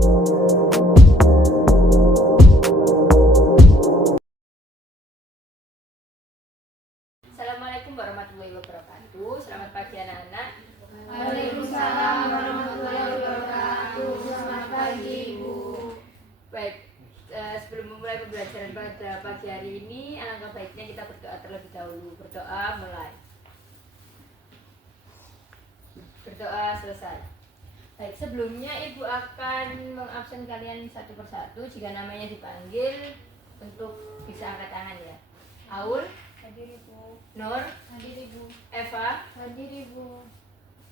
Assalamualaikum warahmatullahi wabarakatuh. Selamat pagi anak-anak. Waalaikumsalam warahmatullahi wabarakatuh. Selamat pagi, Ibu. Baik, sebelum memulai pembelajaran pada pagi hari ini, alangkah baiknya kita berdoa terlebih dahulu. Berdoa mulai. Berdoa selesai. Baik, sebelumnya Ibu akan mengabsen kalian satu persatu jika namanya dipanggil untuk bisa angkat tangan ya. Aul, Hadir, Ibu. Nur, Hadir, Ibu. Eva, Hadir, Ibu.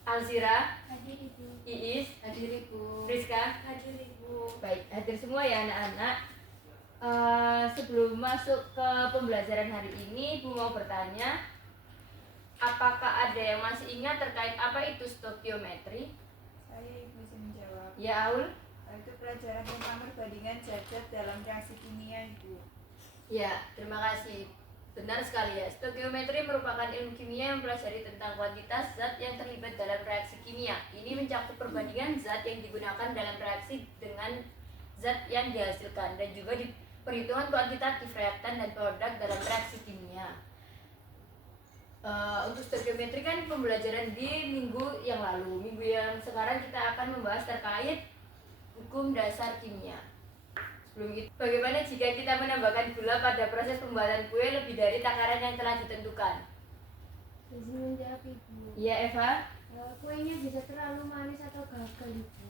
Alzira, Hadir, Ibu. Iis, Hadir, Ibu. Rizka. Hadir, Ibu. Baik, hadir semua ya anak-anak. Sebelum masuk ke pembelajaran hari ini, Ibu mau bertanya, apakah ada yang masih ingat terkait apa itu stokiometri? Saya Ibu bisa menjawab. Ya, Aul? Itu pelajaran tentang perbandingan zat-zat dalam reaksi kimia, Ibu. Ya, terima kasih. Benar sekali ya, stokiometri merupakan ilmu kimia yang mempelajari tentang kuantitas zat yang terlibat dalam reaksi kimia. Ini mencakup perbandingan zat yang digunakan dalam reaksi dengan zat yang dihasilkan dan juga perhitungan kuantitatif reaktan dan produk dalam reaksi kimia. Untuk stokiometri kan pembelajaran di minggu yang lalu. Minggu yang sekarang kita akan membahas terkait hukum dasar kimia. Sebelum itu, bagaimana jika kita menambahkan gula pada proses pembuatan kue lebih dari takaran yang telah ditentukan? Izin menjawab, Ibu. Iya, Eva? Kuenya bisa terlalu manis atau gagal, Ibu.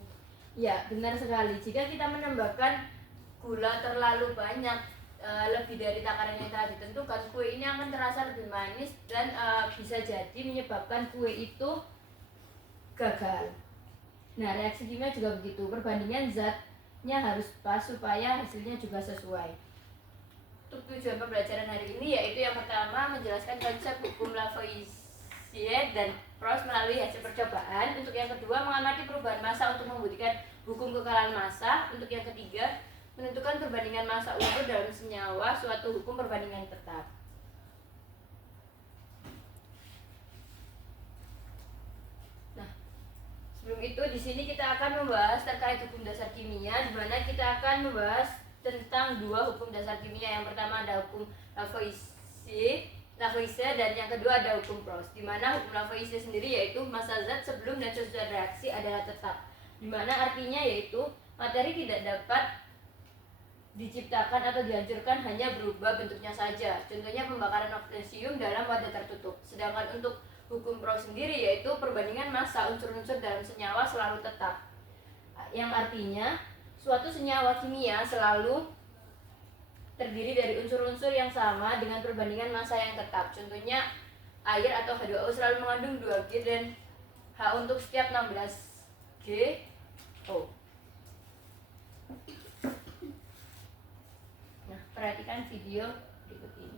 Ya, benar sekali. Jika kita menambahkan gula terlalu banyak, lebih dari takaran yang telah ditentukan, kue ini akan terasa lebih manis dan bisa jadi menyebabkan kue itu gagal. Nah, reaksi kimia juga begitu. Perbandingan zatnya harus pas supaya hasilnya juga sesuai. Untuk tujuan pembelajaran hari ini yaitu yang pertama menjelaskan konsep hukum Lavoisier dan Proust melalui hasil percobaan. Untuk yang kedua mengamati perubahan massa untuk membuktikan hukum kekalahan massa. Untuk yang ketiga menentukan perbandingan massa unsur dalam senyawa, suatu hukum perbandingan tetap. Nah, sebelum itu di sini kita akan membahas terkait hukum dasar kimia, di mana kita akan membahas tentang dua hukum dasar kimia. Yang pertama ada hukum Lavoisier dan yang kedua ada hukum Proust. Di mana hukum Lavoisier sendiri yaitu massa zat sebelum dan sesudah reaksi adalah tetap. Di mana artinya yaitu materi tidak dapat diciptakan atau dihancurkan, hanya berubah bentuknya saja. Contohnya pembakaran magnesium dalam wadah tertutup. Sedangkan untuk hukum Proust sendiri yaitu perbandingan massa unsur-unsur dalam senyawa selalu tetap. Yang artinya suatu senyawa kimia selalu terdiri dari unsur-unsur yang sama dengan perbandingan massa yang tetap. Contohnya air atau H2O selalu mengandung 2G dan H untuk setiap 16G O. Nah, perhatikan video berikut ini.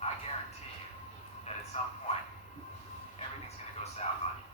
I guarantee you that at some point, everything's gonna go south on you.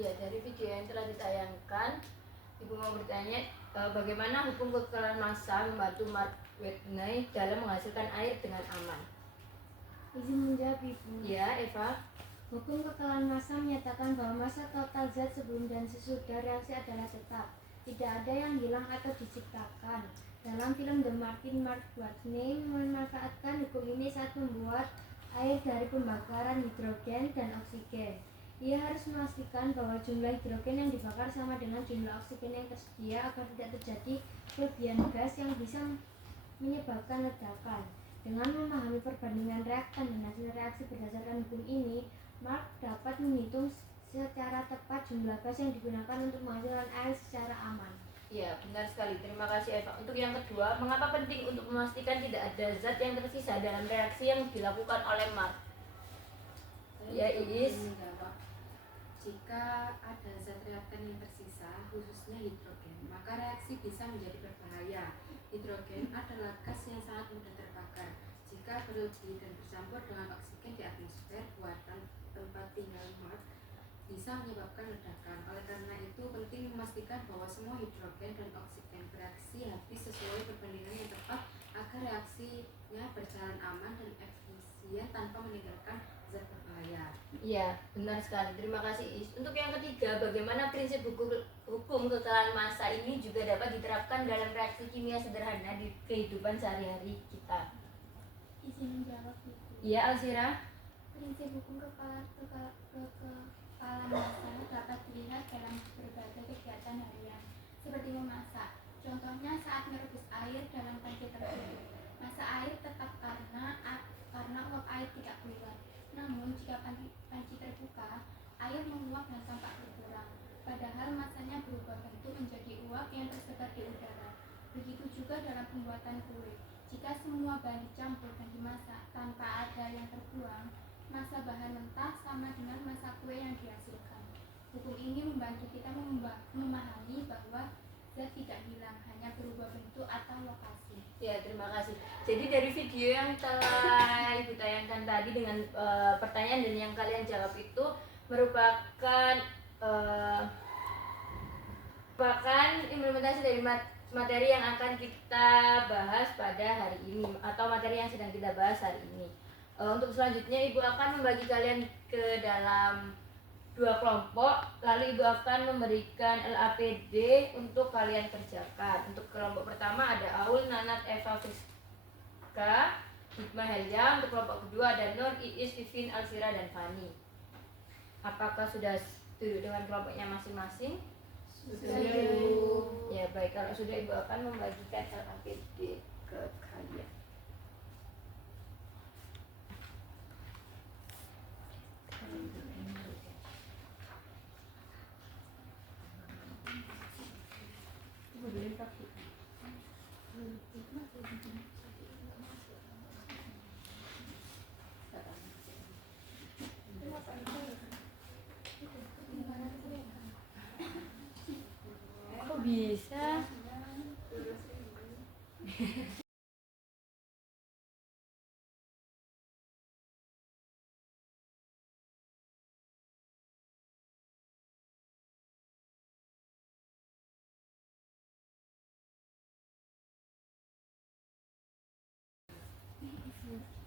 Ya, dari video yang telah ditayangkan, Ibu mau bertanya bagaimana hukum kekerasan massa membantu Mark Whitney dalam menghasilkan air dengan aman. Izin menjawab Ibu. Ya, Eva. Hukum kekalahan massa menyatakan bahwa massa total zat sebelum dan sesudah reaksi adalah tetap. Tidak ada yang hilang atau diciptakan. Dalam film The Martin, Mark Watney memanfaatkan hukum ini saat membuat air dari pembakaran hidrogen dan oksigen. Ia harus memastikan bahwa jumlah hidrogen yang dibakar sama dengan jumlah oksigen yang tersedia agar tidak terjadi kelebihan gas yang bisa menyebabkan ledakan. Dengan memahami perbandingan reaktan dan hasil reaksi berdasarkan hukum ini, Mark dapat menghitung secara tepat jumlah gas yang digunakan untuk menghasilkan air secara aman. Ya, benar sekali. Terima kasih Eva. Untuk yang kedua, mengapa penting untuk memastikan tidak ada zat yang tersisa dalam reaksi yang dilakukan oleh Mark? Ya, Iis. Jika ada zat reaktan yang tersisa, khususnya hidrogen, maka reaksi bisa menjadi berbahaya. Hidrogen adalah gas yang sangat mudah terbakar. Jika berlebih dan bercampur dengan oksigen di atmosfer buatan tempat tinggal Mark, bisa menyebabkan ledakan. Oleh karena itu, penting memastikan bahwa semua hidrogen dan oksigen bereaksi habis sesuai perbandingan yang tepat agar reaksinya berjalan aman dan efisien tanpa meninggalkan zat berbahaya. Ya, benar sekali. Terima kasih, Is. Untuk yang ketiga, bagaimana prinsip hukum kekalahan massa ini juga dapat diterapkan dalam reaksi kimia sederhana di kehidupan sehari-hari kita. Izin menjawab Ibu. Ya, Alzira. Prinsip hukum kekalahan massa dapat dilihat dalam berbagai kegiatan harian, seperti memasak. Contohnya saat merebus air dalam panci tersebut, massa air tetap karena uap air tidak keluar. Namun jika panci terbuka, air menguap dan tampak berkurang, padahal massanya berubah bentuk menjadi uap yang tersebar di udara. Begitu juga dalam pembuatan kue. Jika semua bahan dicampur dan dimasak tanpa ada yang terbuang, massa bahan mentah sama dengan massa kue yang dihasilkan. Hukum ini membantu kita memahami bahwa zat tidak hilang, hanya berubah bentuk atau lokasi. Ya, terima kasih. Jadi dari video yang telah Ibu tayangkan tadi dengan pertanyaan dan yang kalian jawab itu merupakan implementasi dari materi yang akan kita bahas pada hari ini atau materi yang sedang kita bahas hari ini. Untuk selanjutnya Ibu akan membagi kalian ke dalam 2 kelompok, lalu Ibu akan memberikan LAPD untuk kalian kerjakan. Untuk kelompok pertama ada Aul, Nanat, Eva, Friska, Hikmah, Helya. Untuk kelompok kedua ada Nur, Iis, Vivin, Alzira, dan Fani. Apakah sudah setuju dengan kelompoknya masing-masing? Sudah, Ibu. Ya, baik. Kalau sudah, Ibu akan membagikan LAPD ke kalian. Kok bisa?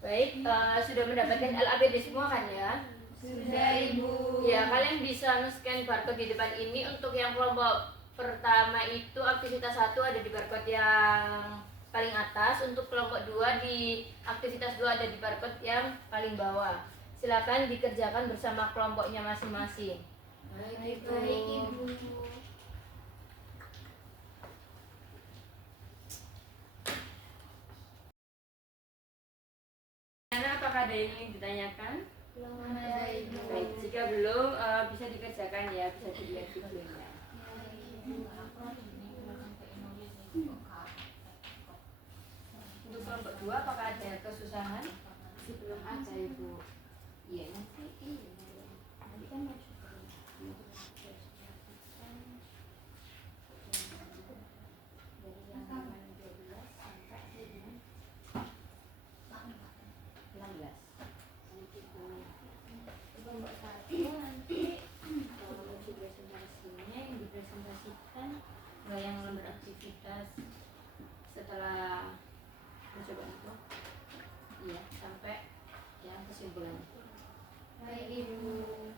Baik, sudah mendapatkan LAPD semua kan ya? Sudah, Ibu. Ya, kalian bisa scan barcode di depan ini. Untuk yang kelompok pertama itu aktivitas 1 ada di barcode yang paling atas. Untuk kelompok 2 di aktivitas 2 ada di barcode yang paling bawah. Silakan dikerjakan bersama kelompoknya masing-masing. Baik, Ibu. Apakah ada yang ingin ditanyakan? Belum ada, Ibu. Baik, jika belum bisa dikerjakan ya, bisa dilihat videonya. Untuk kelompok 2 apakah ada kesusahan? Sebelum ada Ibu. Iya, nanti kan masuk. Dari yang 12 sampai dengan 16. Kelompok 1 nanti kalau sudah yang lembar aktivitas setelah percobaan itu iya sampai yang kesimpulan. Baik Ibu.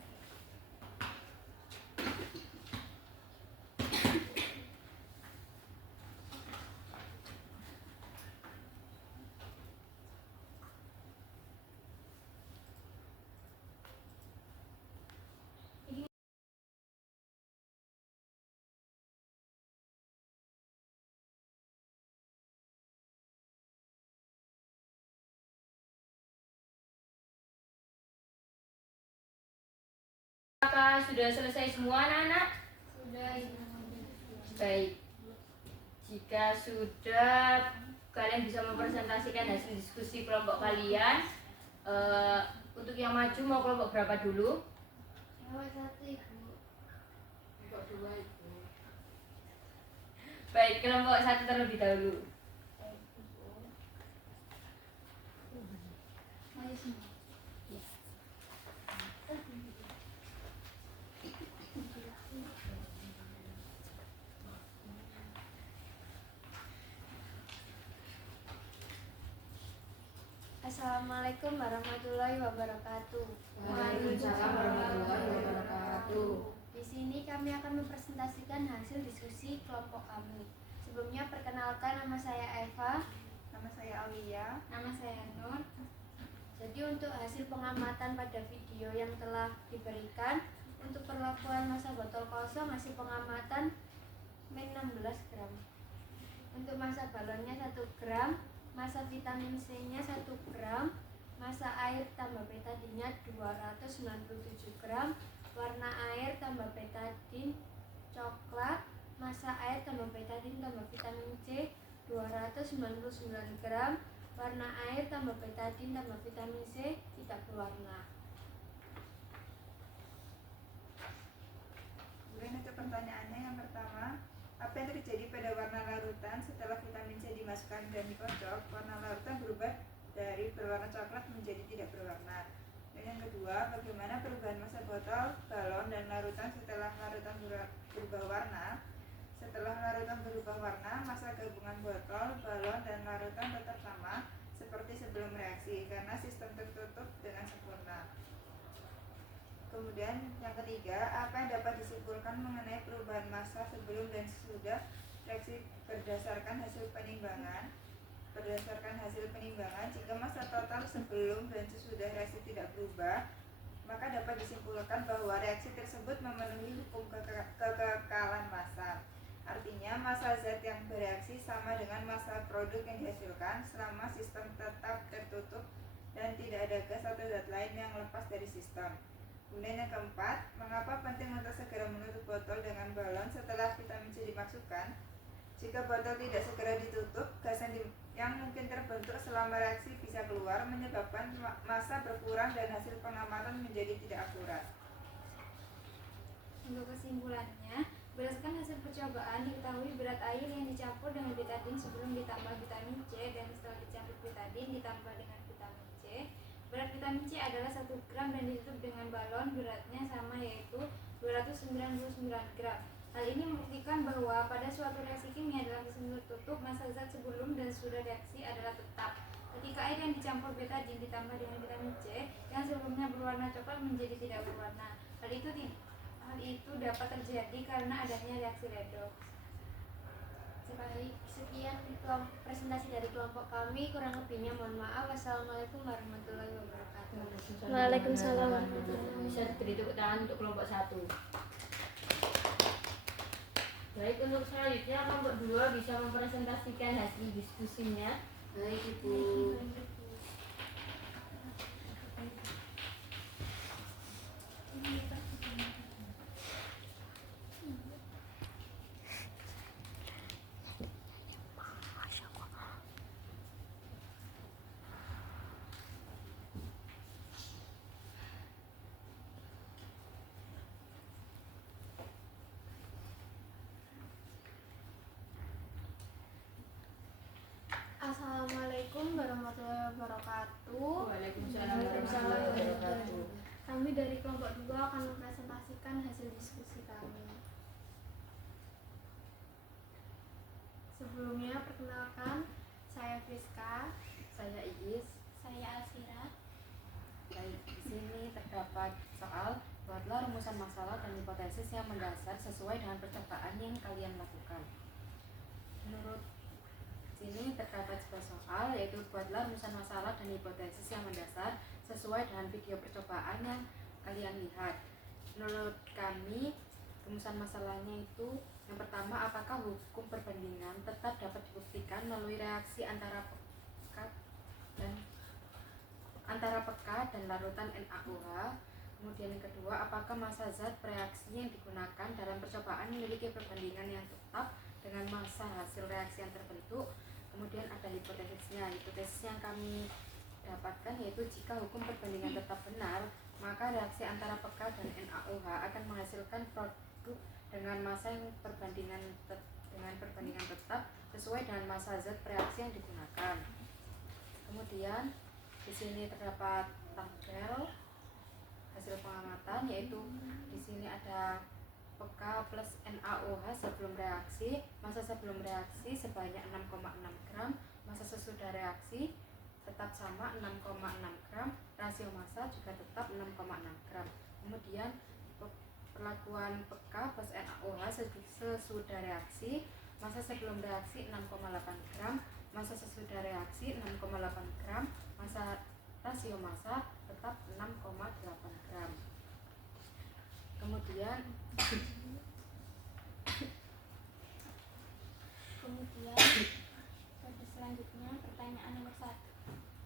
Apakah sudah selesai semua anak-anak? Sudah Ibu. Baik. Jika sudah, kalian bisa mempresentasikan hasil diskusi kelompok kalian. Untuk yang maju mau kelompok berapa dulu? Kelompok 1 Ibu. Kelompok 2 Ibu. Baik, kelompok 1 terlebih dahulu. Maju semua. Assalamualaikum warahmatullahi wabarakatuh. Waalaikumsalam warahmatullahi wabarakatuh. Di sini kami akan mempresentasikan hasil diskusi kelompok kami. Sebelumnya perkenalkan, nama saya Eva. Nama saya Alia. Nama saya Nur. Jadi untuk hasil pengamatan pada video yang telah diberikan, untuk perlakuan massa botol kosong hasil pengamatan min 16 gram. Untuk massa balonnya 1 gram, massa vitamin C-nya 1 gram, massa air tambah betadinnya 297 gram, warna air tambah betadin coklat, massa air tambah betadin tambah vitamin C 299 gram, warna air tambah betadin tambah vitamin C tidak berwarna. Kemudian untuk pertanyaannya yang pertama, apa yang terjadi pada warna larutan setelah vitamin C dimasukkan dan dikocok? Warna larutan berubah dari berwarna coklat menjadi tidak berwarna. Dan yang kedua, bagaimana perubahan massa botol, balon, dan larutan setelah larutan berubah warna? Setelah larutan berubah warna, massa gabungan botol, balon, dan larutan tetap sama seperti sebelum reaksi karena sistem tertutup dengan sempurna. Kemudian yang ketiga, apa yang dapat disimpulkan mengenai perubahan massa sebelum dan sesudah reaksi berdasarkan hasil penimbangan? Berdasarkan hasil penimbangan, jika massa total sebelum dan sesudah reaksi tidak berubah, maka dapat disimpulkan bahwa reaksi tersebut memenuhi hukum kekekalan massa. Artinya, massa zat yang bereaksi sama dengan massa produk yang dihasilkan selama sistem tetap tertutup dan tidak ada gas atau zat lain yang lepas dari sistem. Kemudian yang keempat, mengapa penting untuk segera menutup botol dengan balon setelah vitamin C dimasukkan? Jika botol tidak segera ditutup, gas yang mungkin terbentuk selama reaksi bisa keluar, menyebabkan massa berkurang dan hasil pengamatan menjadi tidak akurat. Untuk kesimpulannya, berdasarkan hasil percobaan diketahui berat air yang dicampur dengan betadin sebelum ditambah vitamin C dan setelah dicampur betadin ditambah dengan vitamin C. Berat vitamin C adalah 1 gram dan ditutup dengan balon beratnya sama yaitu 299 gram. Hal ini membuktikan bahwa pada suatu reaksi kimia dalam sistem tertutup, massa zat sebelum dan sesudah reaksi adalah tetap. Ketika air yang dicampur betadin ditambah dengan vitamin C yang sebelumnya berwarna coklat menjadi tidak berwarna. Hal itu dapat terjadi karena adanya reaksi redoks. Sekian presentasi dari kelompok kami, kurang lebihnya mohon maaf. Wassalamualaikum warahmatullahi wabarakatuh. Waalaikumsalam warahmatullahi wabarakatuh. Bisa beri tepuk tangan untuk kelompok 1. Baik, untuk selanjutnya kelompok 2 bisa mempresentasikan hasil diskusinya. Baik Ibu. Assalamualaikum warahmatullahi wabarakatuh. Waalaikumsalam warahmatullahi wabarakatuh. Kami dari kelompok 2 akan mempresentasikan hasil diskusi kami. Sebelumnya perkenalkan, saya Friska. Saya Iis. Saya Alfira. Baik, di sini terdapat soal buatlah rumusan masalah dan hipotesis yang mendasar sesuai dengan percobaan yang kalian lakukan. Menurut sini terdapat sebuah soal yaitu buatlah rumusan masalah dan hipotesis yang mendasar sesuai dengan video percobaan yang kalian lihat. Menurut kami, rumusan masalahnya itu yang pertama, apakah hukum perbandingan tetap dapat dibuktikan melalui reaksi antara peka dan larutan NaOH. Kemudian yang kedua, apakah massa zat reaksi yang digunakan dalam percobaan memiliki perbandingan yang tetap dengan massa hasil reaksi yang terbentuk. Kemudian ada hipotesisnya. Hipotesis yang kami dapatkan yaitu jika hukum perbandingan tetap benar, maka reaksi antara peka dan NaOH akan menghasilkan produk dengan massa yang perbandingan tetap sesuai dengan massa zat reaksi yang digunakan. Kemudian di sini terdapat tabel hasil pengamatan, yaitu di sini ada peka plus NaOH sebelum reaksi, massa sebelum reaksi sebanyak 6,6 gram, massa sesudah reaksi tetap sama 6,6 gram, rasio massa juga tetap 6,6 gram. Kemudian perlakuan peka plus NaOH sesudah reaksi, massa sebelum reaksi 6,8 gram, massa sesudah reaksi 6,8 gram, massa rasio massa tetap 6,8 gram. Kemudian pada selanjutnya pertanyaan nomor 1.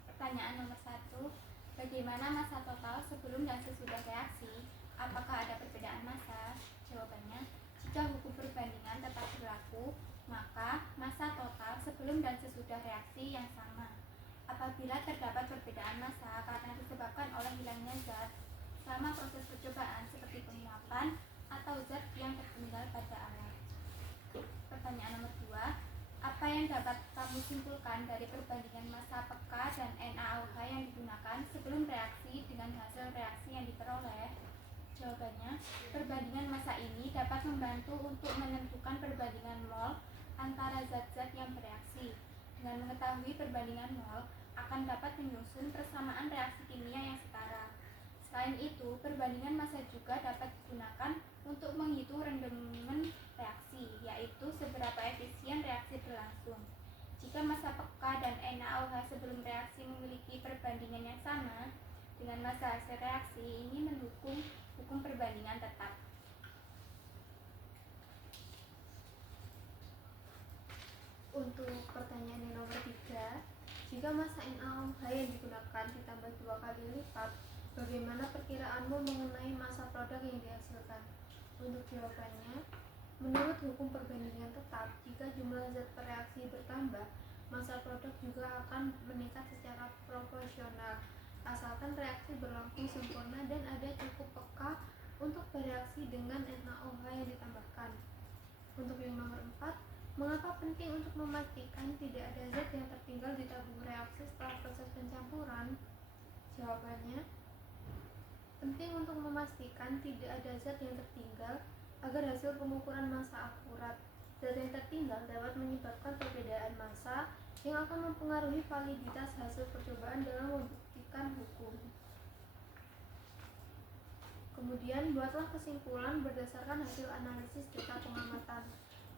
Pertanyaan nomor 1, bagaimana massa total sebelum dan sesudah reaksi? Apakah ada perbedaan massa? Jawabannya, jika hukum perbandingan tetap berlaku, maka massa total sebelum dan sesudah reaksi yang sama. Apabila terdapat perbedaan massa karena disebabkan oleh hilangnya zat selama proses percobaan seperti penguapan atau zat yang tertinggal pada alat. Pertanyaan nomor 2, apa yang dapat kamu simpulkan dari perbandingan massa peka dan NaOH yang digunakan sebelum reaksi dengan hasil reaksi yang diperoleh? Jawabannya, perbandingan massa ini dapat membantu untuk menentukan perbandingan mol antara zat-zat yang bereaksi. Dengan mengetahui perbandingan mol, akan dapat menyusun persamaan reaksi kimia yang setara. Selain itu, perbandingan massa juga dapat digunakan untuk menghitung rendemen reaksi, yaitu seberapa efisien reaksi berlangsung. Jika massa peka dan NaOH sebelum reaksi memiliki perbandingan yang sama dengan massa hasil reaksi, ini mendukung hukum perbandingan tetap. Untuk pertanyaan yang nomor 3, jika massa NaOH yang digunakan ditambah 2 kali lipat, bagaimana perkiraanmu mengenai massa produk yang dihasilkan? Untuk jawabannya, menurut hukum perbandingan tetap, jika jumlah zat reaksi bertambah, massa produk juga akan meningkat secara proporsional, asalkan reaksi berlangsung sempurna dan ada cukup peka untuk bereaksi dengan NaOH yang ditambahkan. Untuk yang nomor 4, mengapa penting untuk memastikan tidak ada zat yang tertinggal di tabung reaksi setelah proses pencampuran? Jawabannya, penting untuk memastikan tidak ada zat yang tertinggal agar hasil pengukuran massa akurat. Zat yang tertinggal dapat menyebabkan perbedaan massa yang akan mempengaruhi validitas hasil percobaan dalam membuktikan hukum. Kemudian, buatlah kesimpulan berdasarkan hasil analisis data pengamatan.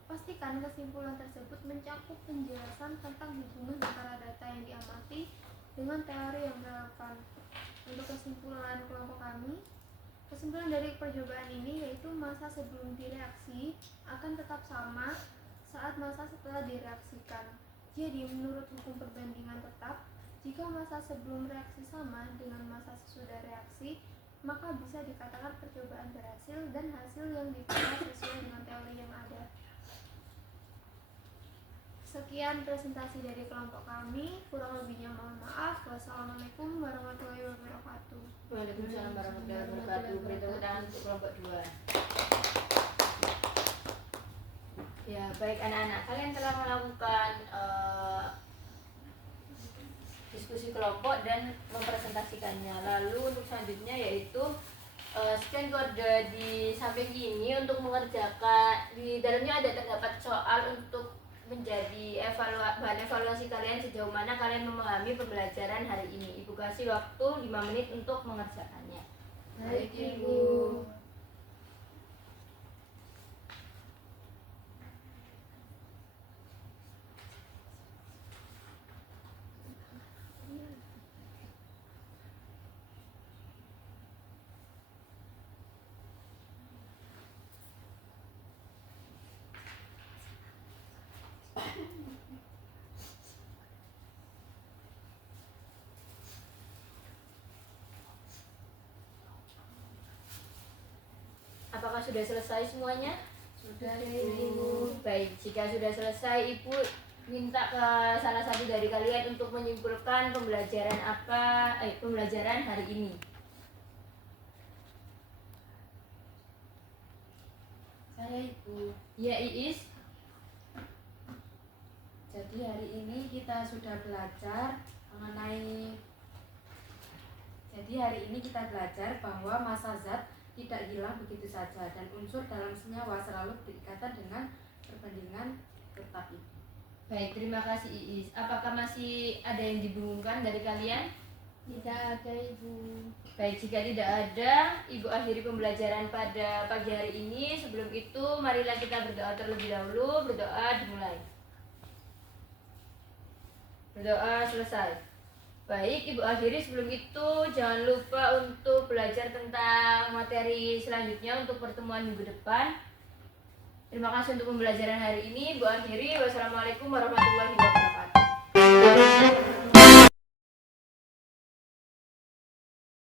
Pastikan kesimpulan tersebut mencakup penjelasan tentang hubungan antara data yang diamati dengan teori yang relevan. Untuk kesimpulan kelompok kami, kesimpulan dari percobaan ini yaitu massa sebelum direaksi akan tetap sama saat massa setelah direaksikan. Jadi, menurut hukum perbandingan tetap, jika massa sebelum reaksi sama dengan massa sesudah reaksi, maka bisa dikatakan percobaan berhasil dan hasil yang diperoleh sesuai dengan teori yang ada. Sekian presentasi dari kelompok kami, kurang lebihnya mohon maaf. Wassalamualaikum warahmatullahi wabarakatuh. Waalaikumsalam warahmatullahi wabarakatuh. Beri tepuk tangan untuk kelompok 2. Ya, baik anak-anak, kalian telah melakukan diskusi kelompok dan mempresentasikannya. Lalu untuk selanjutnya yaitu scan kode di samping ini untuk mengerjakan, di dalamnya ada terdapat soal untuk menjadi bahan evaluasi kalian sejauh mana kalian memahami pembelajaran hari ini. Ibu kasih waktu 5 menit untuk mengerjakannya. Baik, Ibu. Apakah sudah selesai semuanya? Sudah, Ibu. Baik, jika sudah selesai, Ibu minta ke salah satu dari kalian untuk menyimpulkan pembelajaran hari ini. Saya, Ibu. Ya, Iis. Jadi hari ini kita sudah belajar mengenai bahwa massa zat tidak hilang begitu saja dan unsur dalam senyawa selalu berikatan dengan perbandingan tetap, Ibu. Baik, terima kasih Iis. Apakah masih ada yang dibingungkan dari kalian? Tidak ada, Ibu. Baik, jika tidak ada, Ibu akhiri pembelajaran pada pagi hari ini. Sebelum itu, marilah kita berdoa terlebih dahulu. Berdoa dimulai. Berdoa selesai. Baik, Ibu akhiri. Sebelum itu, jangan lupa untuk belajar tentang materi selanjutnya untuk pertemuan minggu depan. Terima kasih untuk pembelajaran hari ini. Ibu akhiri. Wassalamualaikum warahmatullahi wabarakatuh.